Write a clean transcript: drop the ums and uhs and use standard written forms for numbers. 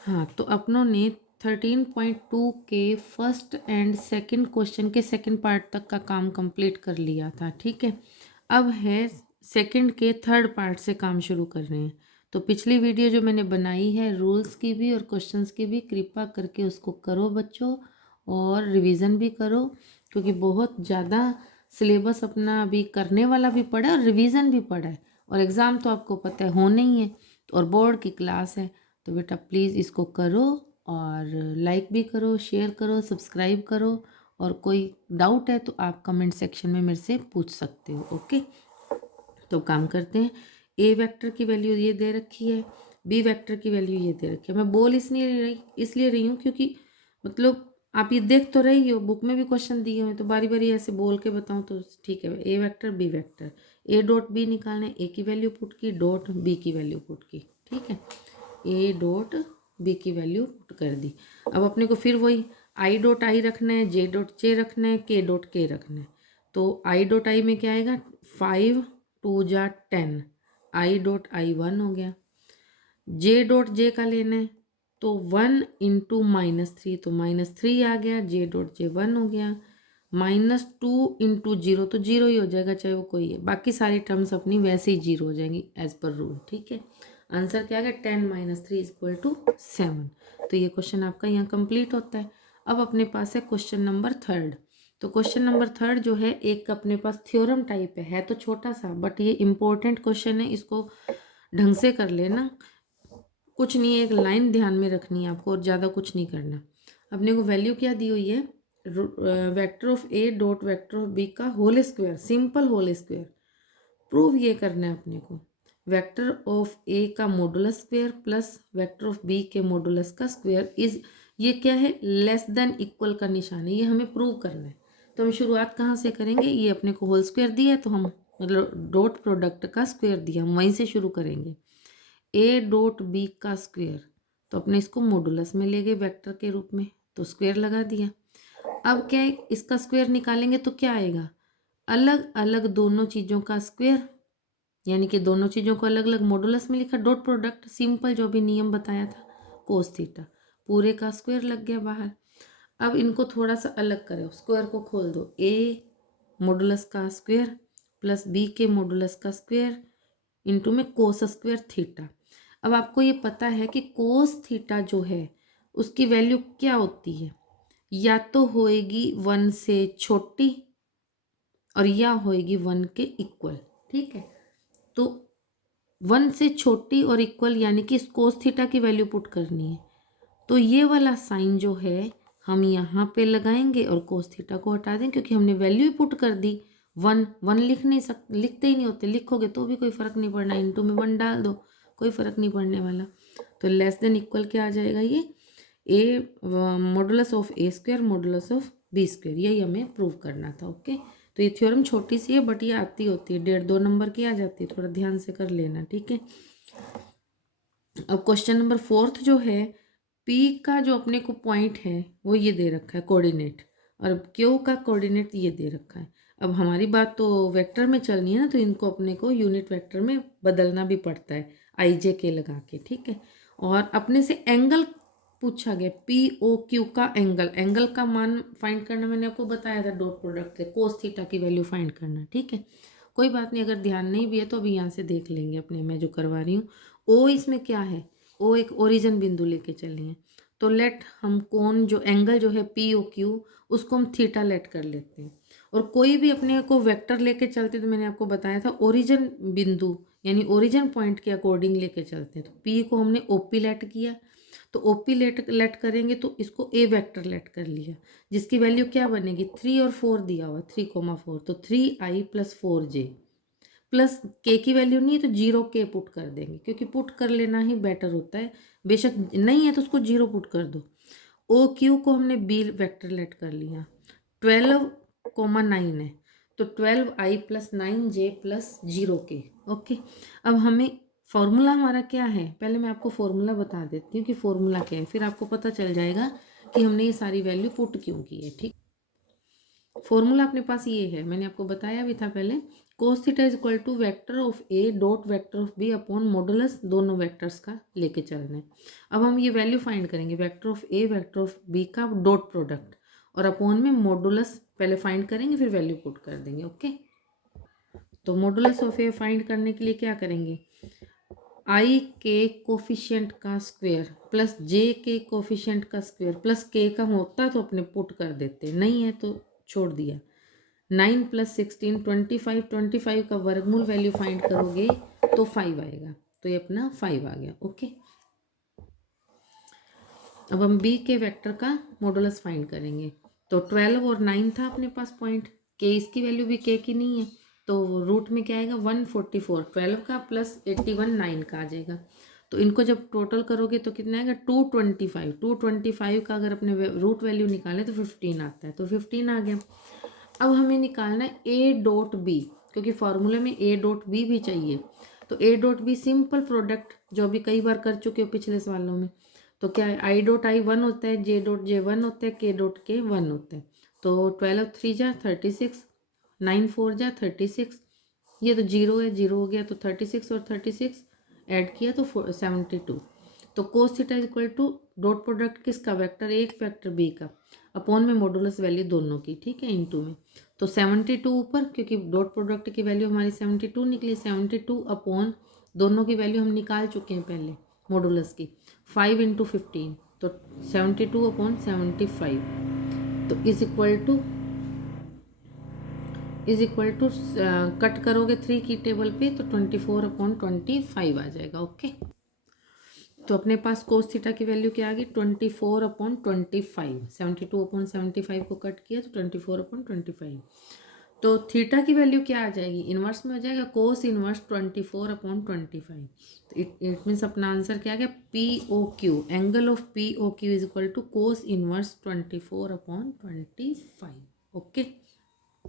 हाँ, तो अपनों ने 13.2 के फर्स्ट एंड सेकंड क्वेश्चन के सेकंड पार्ट तक का काम कंप्लीट कर लिया था, ठीक है। अब है सेकंड के थर्ड पार्ट से काम शुरू कर रहे हैं। तो पिछली वीडियो जो मैंने बनाई है रूल्स की भी और क्वेश्चंस की भी, कृपा करके उसको करो बच्चों, और रिवीजन भी करो, क्योंकि बहुत ज़्यादा सिलेबस अपना अभी करने वाला भी पड़ा है और रिवीजन भी पड़ा है, और एग्ज़ाम तो आपको पता है होने ही है, और बोर्ड की क्लास है। तो बेटा प्लीज़ इसको करो, और लाइक भी करो, शेयर करो, सब्सक्राइब करो, और कोई डाउट है तो आप कमेंट सेक्शन में मेरे से पूछ सकते हो। ओके, तो काम करते हैं। ए वेक्टर की वैल्यू ये दे रखी है, बी वेक्टर की वैल्यू ये दे रखी है। मैं बोल इसलिए रही हूँ क्योंकि मतलब आप ये देख तो रही हो, बुक में भी क्वेश्चन दिए हुए हैं, तो बारी बारी ऐसे बोल के बताऊँ तो ठीक है। A vector B vector, A dot B निकालना है, ए की वैल्यू पुट की, डॉट बी की वैल्यू पुट की, ठीक है। ए डॉट बी की वैल्यू पुट कर दी। अब अपने को फिर वही आई डॉट आई रखना है, जे डॉट जे रखना है, के डॉट के रखना है। तो आई डॉट आई में क्या आएगा, 5 2 जा 10, आई डॉट आई 1 हो गया। जे डॉट जे का लेना है तो 1 इंटू -3, तो -3 आ गया, जे डॉट जे 1 हो गया। -2 इंटू 0, तो 0 ही हो जाएगा चाहे वो कोई है, बाकी सारी टर्म्स अपनी वैसे ही 0 हो जाएंगी एज पर रूल, ठीक है। आंसर क्या आ गया, 10 - 3 = 7। तो ये क्वेश्चन आपका यहाँ कंप्लीट होता है। अब अपने पास है क्वेश्चन नंबर थर्ड। तो क्वेश्चन नंबर थर्ड जो है एक अपने पास थ्योरम टाइप है तो छोटा सा, बट ये इंपॉर्टेंट क्वेश्चन है, इसको ढंग से कर लेना। कुछ नहीं है, एक लाइन ध्यान में रखनी है आपको और ज़्यादा कुछ नहीं करना। अपने को वैल्यू क्या दी हुई है, vector of A dot vector of B का whole square, simple whole square prove ये करना है अपने को। वेक्टर ऑफ ए का modulus square plus vector of B के मॉडुलस का स्क्वायर इज, ये क्या है, लेस देन इक्वल का निशान है, ये हमें प्रूव करना है। तो हम शुरुआत कहाँ से करेंगे, ये अपने को होल स्क्वायर दिया है तो हम मतलब डॉट प्रोडक्ट का स्क्वायर दिया, हम वहीं से शुरू करेंगे। ए डॉट बी का स्क्वायर, तो अपने इसको मॉडुलस में ले गए वेक्टर के रूप में, तो स्क्वायर लगा दिया। अब क्या है, इसका स्क्वायर निकालेंगे तो क्या आएगा, अलग अलग दोनों चीज़ों का स्क्वायर, यानी कि दोनों चीज़ों को अलग अलग मॉडुलस में लिखा, डॉट प्रोडक्ट सिंपल जो भी नियम बताया था, कोस थीटा, पूरे का स्क्वायर लग गया बाहर। अब इनको थोड़ा सा अलग करो, स्क्वायर को खोल दो, ए मॉडुलस का स्क्वायर प्लस बी के मॉडुलस का स्क्वायर इंटू में कोस स्क्वायर थीटा। अब आपको ये पता है कि कोस थीटा जो है उसकी वैल्यू क्या होती है, या तो होएगी 1 से छोटी और या होएगी 1 के इक्वल, ठीक है। तो 1 से छोटी और इक्वल यानी कि कोस थीटा की वैल्यू पुट करनी है, तो ये वाला साइन जो है हम यहाँ पे लगाएंगे और कोस थीटा को हटा देंगे, क्योंकि हमने वैल्यू ही पुट कर दी। 1 1 लिख नहीं सकते, लिखते ही नहीं होते, लिखोगे तो भी कोई फ़र्क नहीं पड़ना, इंटू में 1 डाल दो, कोई फ़र्क नहीं पड़ने वाला। तो लेस देन इक्वल क्या आ जाएगा, ये A modulus of A square modulus of B square, यही हमें प्रूव करना था। ओके, तो ये थ्योरम छोटी सी है बट ये आती होती है, 1.5 2 नंबर की आ जाती है, थोड़ा ध्यान से कर लेना, ठीक है। अब क्वेश्चन नंबर फोर्थ जो है, पी का जो अपने को पॉइंट है वो ये दे रखा है कोऑर्डिनेट, और क्यू का कोऑर्डिनेट ये दे रखा है। अब हमारी बात तो वेक्टर में चलनी है ना, तो इनको अपने को यूनिट वेक्टर में बदलना भी पड़ता है, आई जे के लगा के, ठीक है। और अपने से एंगल पूछा गया, पी ओ क्यू का एंगल, एंगल का मान फाइंड करना मैंने आपको बताया था, डॉट प्रोडक्ट से कोस थीटा की वैल्यू फाइंड करना, ठीक है। कोई बात नहीं, अगर ध्यान नहीं भी है तो अभी यहाँ से देख लेंगे अपने, मैं जो करवा रही हूँ। ओ इसमें क्या है, ओ एक ओरिजिन बिंदु लेके चले हैं, तो लेट हम कौन जो एंगल जो है पी ओ क्यू उसको हम थीटा लेट कर लेते हैं। और कोई भी अपने को वेक्टर लेके चलते तो मैंने आपको बताया था ओरिजिन बिंदु यानी ओरिजिन पॉइंट के अकॉर्डिंग लेके चलते हैं। तो पी को हमने ओपी लेट किया, तो ओपी लेट करेंगे तो इसको ए वेक्टर लेट कर लिया, जिसकी वैल्यू क्या बनेगी, 3 और 4 दिया हुआ, 3,4, तो 3i + 4j प्लस के की वैल्यू नहीं है तो 0 के पुट कर देंगे, क्योंकि पुट कर लेना ही बेटर होता है, बेशक नहीं है तो उसको 0 पुट कर दो। ओ क्यू को हमने बी वेक्टर लेट कर लिया, 12,9 है, तो 12i + 9j + 0k। ओके, अब हमें फॉर्मूला हमारा क्या है, पहले मैं आपको फॉर्मूला बता देती हूँ कि फॉर्मूला क्या है, फिर आपको पता चल जाएगा कि हमने ये सारी वैल्यू पुट क्यों की है, ठीक। फॉर्मूला अपने पास ये है, मैंने आपको बताया भी था पहले, cos theta is equal to vector of A dot vector of B upon modulus दोनों वेक्टर्स का लेके चलना है। अब हम ये वैल्यू फाइंड करेंगे vector of A vector of B का डॉट प्रोडक्ट और अपॉन में मॉडुलस पहले फाइंड करेंगे फिर वैल्यू पुट कर देंगे। ओके, तो मॉडुलस ऑफ ए फाइंड करने के लिए क्या करेंगे, आई के कोफिशिएंट का स्क्वायर प्लस जे के कोफिशिएंट का स्क्वायर प्लस के का होता तो अपने पुट कर देते, नहीं है तो छोड़ दिया। 9 + 16 25, 25 का वर्गमूल वैल्यू फाइंड करोगे तो 5 आएगा, तो ये अपना 5 आ गया। ओके, अब हम बी के वेक्टर का मॉडुलस फाइंड करेंगे। तो 12 और 9 था अपने पास पॉइंट, के इसकी वैल्यू भी के की नहीं है, तो रूट में क्या आएगा 144 12 का प्लस 81 9 का आ जाएगा। तो इनको जब टोटल करोगे तो कितना आएगा 225, 225 का अगर अपने रूट वैल्यू निकालें तो 15 आता है, तो 15 आ गया। अब हमें निकालना है ए डॉट बी, क्योंकि फॉर्मूले में ए डॉट बी भी चाहिए। तो A dot B simple product जो भी कई बार कर चुके हो पिछले सवालों में, तो क्या है आई डॉट आई 1 होता है, जे डॉट जे 1 होता है, के डॉट के 1 होता है। तो 12 3 जा 36, 9 4 जा 36, ये तो जीरो है, जीरो हो गया, तो 36 और 36 ऐड किया तो 72। तो cos theta is equal to dot product किसका, वेक्टर ए वेक्टर बी का अपॉन में मॉडुलस वैल्यू दोनों की, ठीक है, इनटू में। तो 72 ऊपर, क्योंकि डॉट प्रोडक्ट की वैल्यू हमारी 72 निकली, 72 अपॉन दोनों की वैल्यू हम निकाल चुके हैं पहले मॉडुलस की, 5 × 15, तो 72/75, तो इज इक्वल टू कट करोगे 3 की टेबल पे तो 24/25 आ जाएगा। ओके, तो अपने पास कोस थीटा की वैल्यू क्या आ गई 24/25, 72/75 को कट किया तो 24/25। तो थीटा की वैल्यू क्या आ जाएगी, इन्वर्स में हो जाएगा कोस इन्वर्स 24/25। तो इट मीन्स अपना आंसर क्या आ गया P O Q, angle of P O Q is equal to cos inverse 24/25।